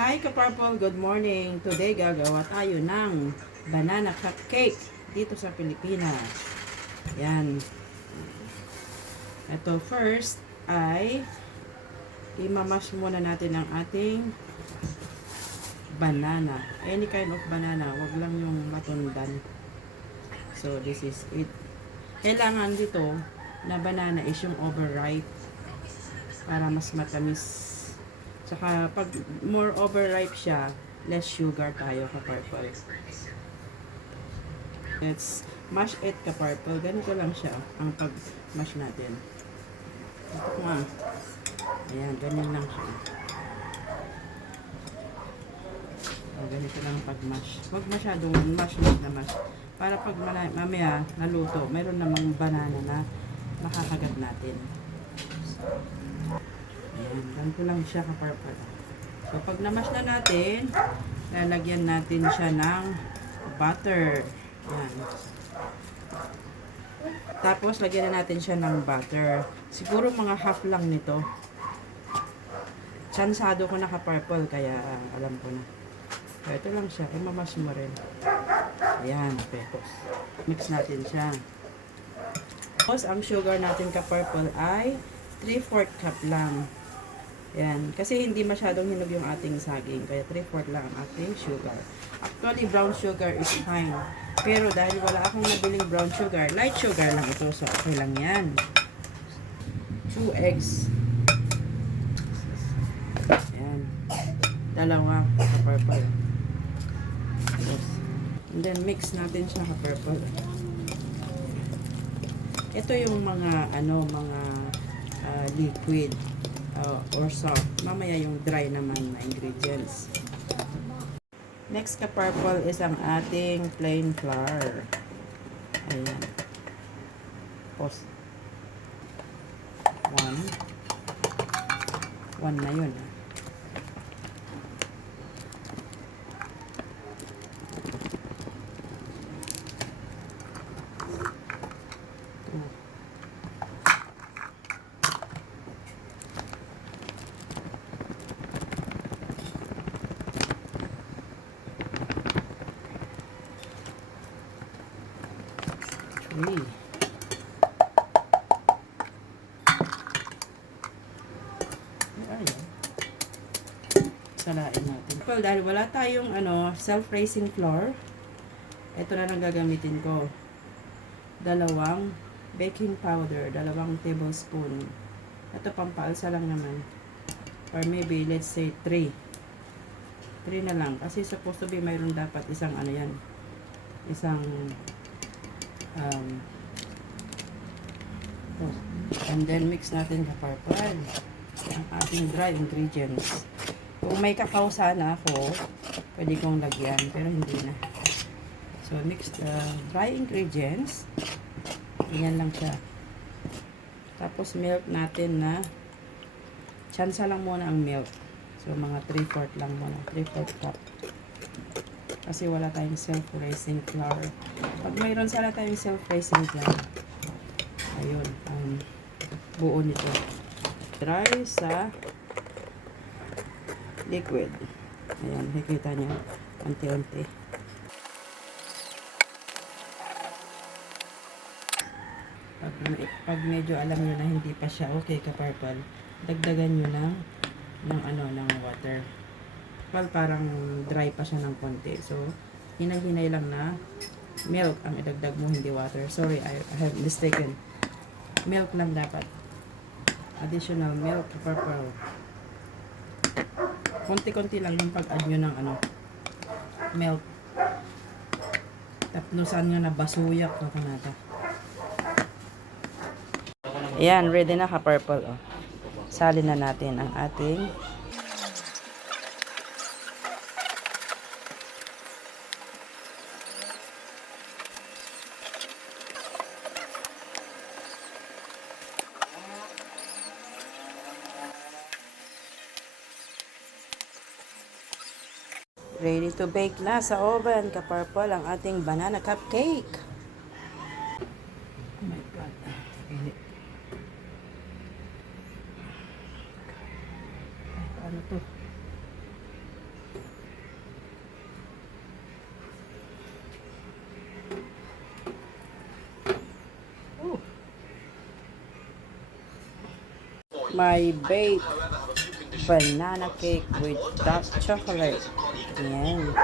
Hi ka-purple, good morning. Today gagawa tayo ng banana cupcake dito sa Pilipinas. Yan. Ito first ay imamash muna natin ang ating banana. Any kind of banana, wag lang yung matundan. So this is it. Kailangan dito na banana is yung overripe para mas matamis. Saka pag more overripe siya, less sugar tayo ka-purple. Let's mash it ka-purple. Ganito lang siya ang pag-mash natin. Ito nga. Ayan, ganyan lang siya. O, ganito lang pag-mash. Huwag masyadong mash na mash. Para pag mamaya naluto, mayroon namang banana na makakagat natin. Ayan, ganito lang siya ka-purple. So, pag na-mash na natin, lalagyan natin siya ng butter. Ayan. Tapos, lagyan na natin siya ng butter. Siguro mga half lang nito. Tsansado ko na ka-purple, kaya alam ko na. So, ito lang siya. Imamash mo rin. Ayan, tapos. Mix natin siya. Tapos, ang sugar natin ka-purple ay 3/4 cup lang. Yan. Kasi hindi masyadong hinog yung ating saging. Kaya 3/4 lang ang ating sugar. Actually, brown sugar is fine. Pero dahil wala akong nabiling brown sugar, light sugar lang ito. So, okay lang yan. 2 eggs. Yan. Dalawa ka-purple. And then, mix natin siya ka-purple. Ito yung mga, liquid. Or soft. Mamaya yung dry naman na ingredients. Next ka-purple is ang ating plain flour. Ayan. Post. 1 na yun. Ayan. Salain natin. Well, dahil wala tayong self-raising flour, ito na lang gagamitin ko. 2 baking powder, 2 tablespoon. Ito pampaalsa lang naman. Or maybe, let's say 3. 3 na lang. Kasi supposed to be mayroon dapat isang and then mix natin ka-purple ang ating dry ingredients. Kung may kakao sana ako, pwede kong lagyan, pero hindi na. So mix the dry ingredients. Ganyan lang siya. Tapos milk natin na tsansa lang muna ang milk. So mga 3/4 lang muna, 3/4 cup. Kasi wala tayong self-raising flour. Pag mayroon sana tayong self-raising flour, ayun, ang buo nito. Dry sa liquid. Ayan, nakikita niyo, unti-unti. Pag medyo alam niyo na hindi pa siya okay ka-purple, dagdagan niyo ng water. Well, parang dry pa siya ng konti. So, hinay-hinay lang na milk ang idagdag mo, hindi water. Sorry, I have mistaken. Milk lang dapat. Additional milk, purple. Konti-konti lang yung pag-add nyo ng milk. Tapnusan nyo na basuyak na kanata. Ayan, ready na ka-purple. Oh. Salin na natin ang ating ready to bake na sa oven, ka-purple, ang ating banana cupcake. Oh my God. Ano to? my baked banana cake with dark chocolate. Yan.